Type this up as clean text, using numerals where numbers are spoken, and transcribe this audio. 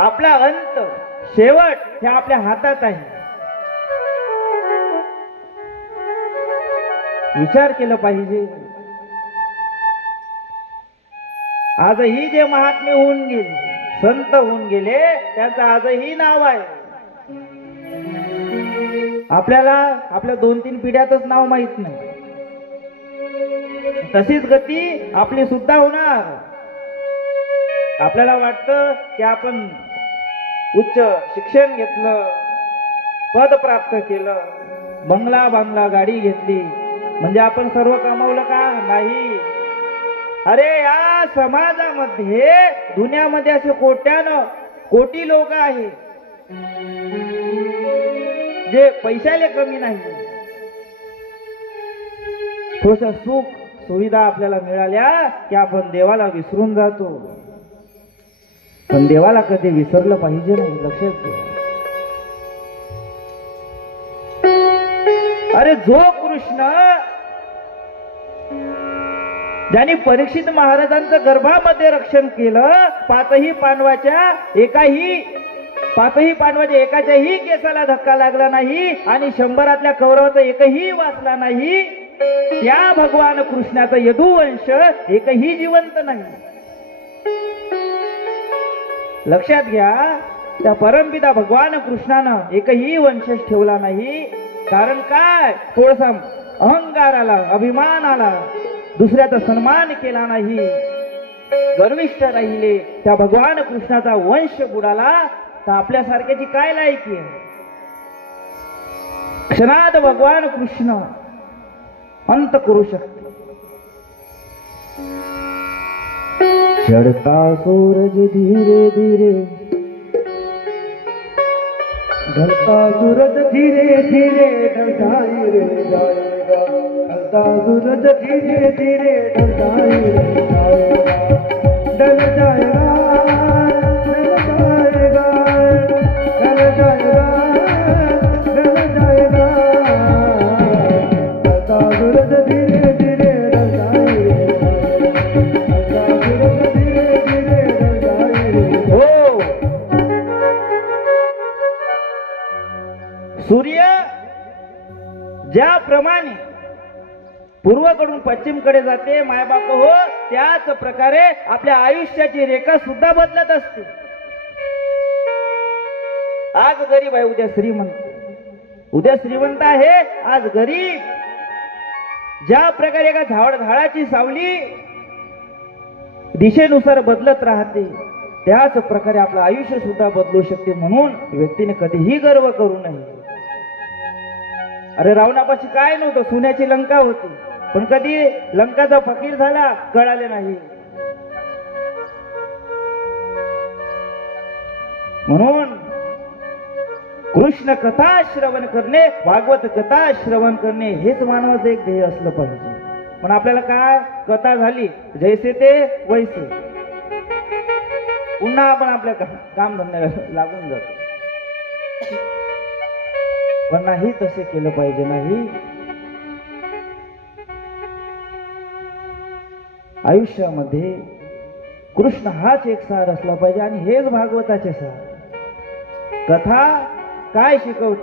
आपला अंत शेवट हे आपल्या हातात आहे. विचार केला पाहिजे. आजही जे महात्मे होऊन गेले, संत होऊन गेले, त्यांचं आजही नाव आहे. आपल्याला आपल्या 2-3 पिढ्यातच नाव माहित नाही. तशीच गती आपली सुद्धा होणार. आपल्याला वाटतं की आपण उच्च शिक्षण घेतलं, पद प्राप्त केलं, बंगला गाडी घेतली म्हणजे आपण सर्व कमावलं का? नाही. अरे या समाजामध्ये दुनियामध्ये असे कोटी लोक आहेत जे पैशाले कमी नाही. थोड्या सुख सुविधा आपल्याला मिळाल्या की आपण देवाला विसरून जातो. पण देवाला कधी विसरलं पाहिजे नाही. लक्षात घ्या. अरे जो कृष्ण ज्यांनी परीक्षित महाराजांचं गर्भामध्ये रक्षण केलं, पाचही पांडवाच्या एकाच्याही केसाला धक्का लागला नाही आणि 100 कौरवाचा एकही वाचला नाही, त्या भगवान कृष्णाचा यदुवंश एकही जिवंत नाही. लक्षात घ्या. त्या परमपिता भगवान कृष्णानं एकही वंशज ठेवला नाही. कारण काय? थोडासा अहंकार आला, अभिमान आला, दुसऱ्याचा सन्मान केला नाही, गर्विष्ठ राहिले, त्या भगवान कृष्णाचा वंश बुडाला. तर आपल्यासारख्याची काय लायकी आहे? क्षणात भगवान कृष्ण अंत करू शकते. चढ़ता सूरज धीरे धीरे, ढलता सूरज धीरे धीरे ढलता रे जाएगा, ढलता सूरज धीरे धीरे ढलता रे जाएगा, ढल जाएगा, ढल जाएगा, ढल जाएगा, ढल जाएगा, ढलता सूरज धीरे धीरे ढलता रे, ढलता सूरज धीरे धीरे ढलता रे. हो, सूर्य ज्याप्रमाणे पूर्वेकडून पश्चिमकडे जाते मायबाप हो, त्याच प्रकारे आपल्या आयुष्याची रेखा सुद्धा बदलत असते. आज गरीब आहे, उद्या श्रीमंत, उद्या श्रीमंत आहे, आज गरीब. ज्या प्रकारे एका झाडाची सावली दिशेनुसार बदलत राहते, त्याच प्रकारे आपलं आयुष्य सुद्धा बदलू शकते. म्हणून व्यक्तीने कधीही गर्व करू नये. अरे रावणापाशी काय नव्हतं, सोन्याची लंका होती, पण कधी लंकाचा फकीर झाला कळाले नाही. म्हणून कृष्ण कथा श्रवण करणे, भागवत कथा श्रवण करणे हेच मानवाचं एक ध्येय असलं पाहिजे. पण आपल्याला काय, कथा झाली जैसे ते वैसे, पुन्हा आपण आपल्या काम धंद्याला लागून जातो. पण नाही, तसे केलं पाहिजे नाही. आयुष्यामध्ये कृष्ण हाच एक सार असला पाहिजे आणि हेच भागवताचे सार. कथा काय शिकवते?